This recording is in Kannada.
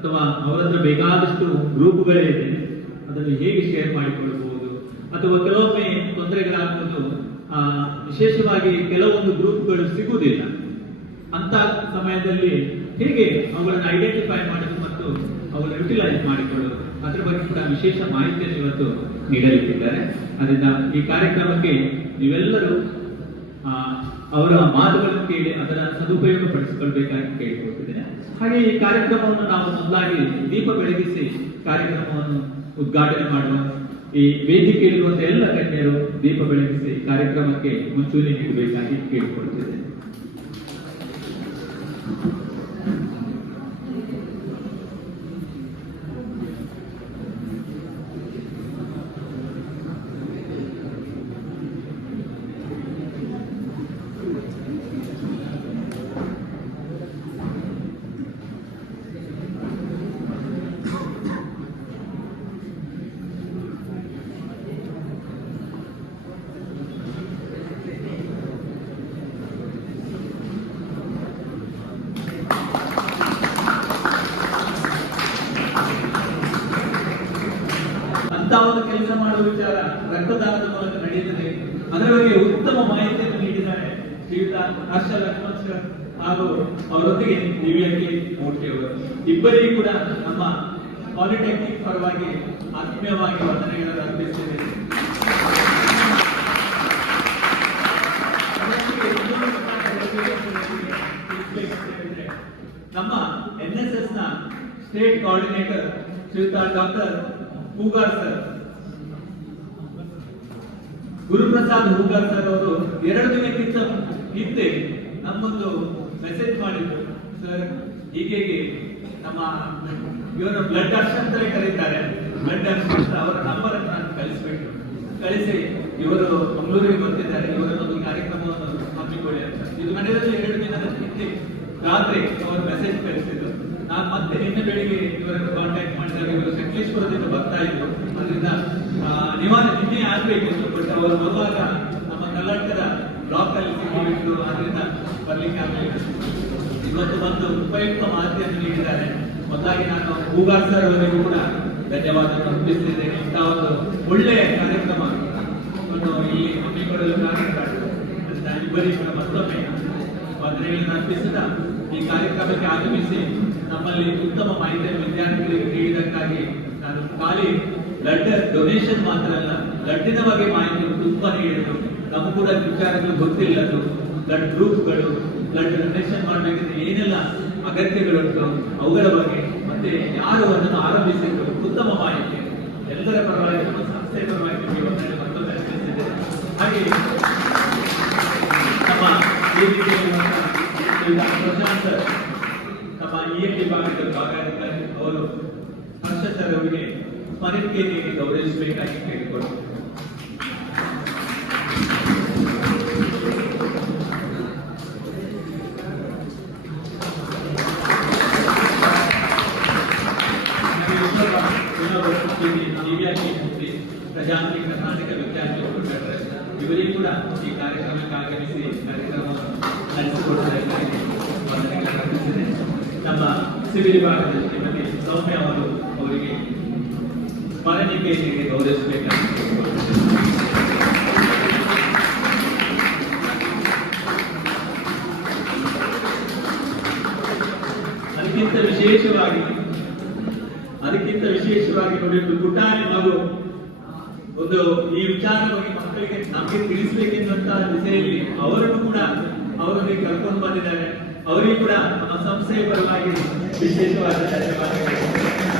ಅಥವಾ ಅವರ ಹತ್ರ ಬೇಕಾದಷ್ಟು ಗ್ರೂಪ್ಗಳೇ ಇದೆ, ಅದನ್ನು ಹೇಗೆ ಶೇರ್ ಮಾಡಿಕೊಳ್ಳಬಹುದು, ಅಥವಾ ಕೆಲವೊಮ್ಮೆ ತೊಂದರೆಗಳಾಗುವುದು ವಿಶೇಷವಾಗಿ ಕೆಲವೊಂದು ಗ್ರೂಪ್ಗಳು ಸಿಗುವುದಿಲ್ಲ. ಅಂತ ಸಮಯದಲ್ಲಿ ಹೇಗೆ ಅವುಗಳನ್ನು ಐಡೆಂಟಿಫೈ ಮಾಡೋದು ಮತ್ತು ಅವುಗಳನ್ನು ಯುಟಿಲೈಸ್ ಮಾಡಿಕೊಳ್ಳೋದು, ಅದರ ಬಗ್ಗೆ ಕೂಡ ವಿಶೇಷ ಮಾಹಿತಿಯನ್ನು ಇವತ್ತು ನೀಡಲಿಕ್ಕಿದ್ದಾರೆ. ಅದರಿಂದ ಈ ಕಾರ್ಯಕ್ರಮಕ್ಕೆ ನೀವೆಲ್ಲರೂ ಅವರ ಮಾತುಗಳನ್ನು ಕೇಳಿ ಅದರ ಸದುಪಯೋಗ ಪಡಿಸಿಕೊಳ್ಬೇಕಾಗಿ ಕೇಳಿಕೊಳ್ತಿದ್ದೇನೆ. ಹಾಗೆ ಈ ಕಾರ್ಯಕ್ರಮವನ್ನು ನಾವು ಮೊದಲಾಗಿ ದೀಪ ಬೆಳಗಿಸಿ ಕಾರ್ಯಕ್ರಮವನ್ನು ಉದ್ಘಾಟನೆ ಮಾಡುವ ಈ ವೇದಿಕೆಯಲ್ಲಿರುವಂತಹ ಎಲ್ಲ ಗಣ್ಯರು ದೀಪ ಬೆಳಗಿಸಿ ಕಾರ್ಯಕ್ರಮಕ್ಕೆ ಮುಂಚೂಣಿ ನೀಡಬೇಕಾಗಿ ಕೇಳಿಕೊಳ್ತಿದ್ದೇನೆ. ಒಂದು ಕೆಲಸ ಮಾಡುವ ವಿಚಾರ ರಕ್ತದಾನದ ಮೂಲಕ ನಡೆಯುತ್ತದೆ. ಅದರ ಬಗ್ಗೆ ಉತ್ತಮ ಮಾಹಿತಿಯನ್ನು ನೀಡಿದ್ದಾರೆ ಶ್ರೀಯುತ ಹರ್ಷ ಲಕ್ಷ್ಮಣ್ ಸರ್ ಹಾಗೂ ಅವರೊಂದಿಗೆ ದಿವ್ಯಕ್ಕೆ ಮೂರ್ತಿಯವರು. ಇಬ್ಬರಿಗೂ ಕೂಡ ನಮ್ಮ ಪಾಲಿಟೆಕ್ನಿಕ್ ಪರವಾಗಿ ಆತ್ಮೀಯವಾಗಿ ವಂದನೆಗಳನ್ನು ಅರ್ಪಿಸುತ್ತೇವೆ. ನಮ್ಮ NSS ನ ಸ್ಟೇಟ್ ಕೋಆರ್ಡಿನೇಟರ್ ಶ್ರೀಯುತ doctor Hoogar sir, Guruprasad Hoogar sir ಅವರು 2 ದಿನಕ್ಕಿಂತ ಹಿಂದೆ ನಮ್ಮೊಂದು ಮೆಸೇಜ್ ಮಾಡಿದ್ರು. ಸರ್ ಹೀಗೆ ನಮ್ಮ ಇವರು ಬ್ಲಡ್ ಅರ್ಶ್ ಅಂತಲೇ ಕರೀತಾರೆ, ಬ್ಲಡ್ ಅರ್ಶ್ ಅಂತ ಅವರ ನಂಬರ್ ಅನ್ನು ನಾನು ಕಳಿಸಿ ಇವರು ಮಂಗಳೂರಿಗೆ ಬರ್ತಿದ್ದಾರೆ, ಇವರನ್ನೊಂದು ಕಾರ್ಯಕ್ರಮವನ್ನು ಹಮ್ಮಿಕೊಳ್ಳಿ ಅಂತ. ಇದು ನಡೆದಲ್ಲಿ 2 ದಿನದ ಹಿಂದೆ ರಾತ್ರಿ ಅವರು ಮೆಸೇಜ್ ಕಳಿಸಿದ್ರು. ನಾನು ಮತ್ತೆ ನಿನ್ನೆ ಬೆಳಿಗ್ಗೆ ಇವರನ್ನು ಕಾಂಟ್ಯಾಕ್ಟ್ ಮಾಡಿದಾಗ ಇವರು ಸಕಲೇಶ್ಪುರದಿಂದ ಬರ್ತಾ ಇದ್ರು. ಅದರಿಂದ ನಿನ್ನೆ ಆಗ್ಬೇಕಿತ್ತು, ಬಟ್ ಅವರು ಬರುವಾಗ ನಮ್ಮ ಕರ್ನಾಟಕದ ಬ್ಲಾಕ್ ಅಲ್ಲಿ ಸಿಕ್ಕಿಬಿಟ್ಟು ಅದರಿಂದ ಬರ್ಲಿಕ್ಕೆ ಆಗಲಿಲ್ಲ. ಇವತ್ತು ಬಂದು ಉಪಯುಕ್ತ ಮಾಹಿತಿಯನ್ನು ನೀಡಿದ್ದಾರೆ. ಮೊದಲಾಗಿ ನಾನು ಹೂಗಾರ್ ಸರ್ ಅವರಿಗೂ ಕೂಡ ಧನ್ಯವಾದ ಅರ್ಪಿಸುತ್ತಿದ್ದೇನೆ. ಇಂತಹ ಒಂದು ಒಳ್ಳೆಯ ಕಾರ್ಯಕ್ರಮ ಇಲ್ಲಿ ಹಮ್ಮಿಕೊಳ್ಳಲು ಕಾರಣರಾಗಿದ್ದಾರೆ. ಇಬ್ಬರಿಗೂ ಕೂಡ ಮತ್ತೊಮ್ಮೆ ವಂದನೆಗಳನ್ನು ಅರ್ಪಿಸಿದ ಈ ಕಾರ್ಯಕ್ರಮಕ್ಕೆ ಆಗಮಿಸಿ ನಮ್ಮಲ್ಲಿ ಉತ್ತಮ ಮಾಹಿತಿಯನ್ನು ವಿದ್ಯಾರ್ಥಿಗಳಿಗೆ ನೀಡಿದ್ದಕ್ಕಾಗಿ ನಾನು ಖಾಲಿ ಬ್ಲಡ್ ಡೊನೇಷನ್ ಮಾತ್ರ ಅಲ್ಲ, ಬ್ಲಡ್ಡಿನ ಬಗ್ಗೆ ಮಾಹಿತಿ ತುಂಬಾ ನೀಡಿದ್ರು. ನಮಗೂ ಕೂಡ ವಿಚಾರಗಳು ಗೊತ್ತಿಲ್ಲದು, ಬ್ಲಡ್ ಗ್ರೂಪ್ಗಳು, ಬ್ಲಡ್ ಡೊನೇಷನ್ ಮಾಡಬೇಕಿದ್ರೆ ಏನೆಲ್ಲ ಅಗತ್ಯಗಳುಂಟು ಅವುಗಳ ಬಗ್ಗೆ, ಮತ್ತೆ ಯಾರು ಅದನ್ನು ಆರಂಭಿಸಿದ್ರು ಉತ್ತಮ ಮಾಹಿತಿ ಎಲ್ಲರ ಪರವಾಗಿ ನಮ್ಮ ಸಂಸ್ಥೆ ಪರವಾಗಿ ನಿಮಗೆ ಮತ್ತೊಮ್ಮೆ ಅರ್ಪಿಸಿದ್ದೇನೆ. ಹಾಗೆ ನಮ್ಮ ಪ್ರಶಾಂತ್ ಸರ್, ನಮ್ಮ ENT ವಿಭಾಗದ ಭಾಗಾಧಿಕಾರಿ, ಅವರು ಹರ್ಷ ಸರ್ ಅವರಿಗೆ ಸ್ಮರಣಿಕೆ ನೀಡಿ ಗೌರವಿಸಬೇಕಾಗಿ ಕೇಳಿಕೊಳ್ಳುತ್ತೇವೆ. ಪ್ರಜಾಂತ್ರಿಕ ಕರ್ನಾಟಕ ವಿದ್ಯಾರ್ಥಿ ಇವರಿಗೂ ಕೂಡ ಈ ಕಾರ್ಯಕ್ರಮಕ್ಕೆ ಆಗಮಿಸಿ ಕಾರ್ಯಕ್ರಮವನ್ನು ನಡೆಸಿಕೊಡುವುದಕ್ಕಾಗಿ ವಂದನೆಗಳನ್ನು ಅರ್ಪಿಸಿದೆ. ನಮ್ಮ ಸಿವಿಲ್ ವಿಭಾಗದ ಶ್ರೀಮತಿ ಸೌಮ್ಯ ಅವರು ಅವರಿಗೆ ಸ್ಮರಣಿಕೆ ನೀಡಿ ಗೌರವಿಸಬೇಕಾಗಿ ಅದಕ್ಕಿಂತ ವಿಶೇಷವಾಗಿ ನೋಡಿ, ಒಂದು ಪುಟಾಣಿ ಮಗು ಒಂದು ಈ ವಿಚಾರ ಬಗ್ಗೆ ಮಕ್ಕಳಿಗೆ ನಮಗೆ ತಿಳಿಸಬೇಕೆನ್ನುವಂತಹ ದಿಸೆಯಲ್ಲಿ ಅವರನ್ನು ಕೂಡ ಅವರಿಗೆ ಕರ್ಕೊಂಡು ಬಂದಿದ್ದಾರೆ. ಅವರಿಗೂ ಕೂಡ ನಮ್ಮ ಸಂಸ್ಥೆಯ ಪರವಾಗಿ ವಿಶೇಷವಾದ ಧನ್ಯವಾದಗಳು.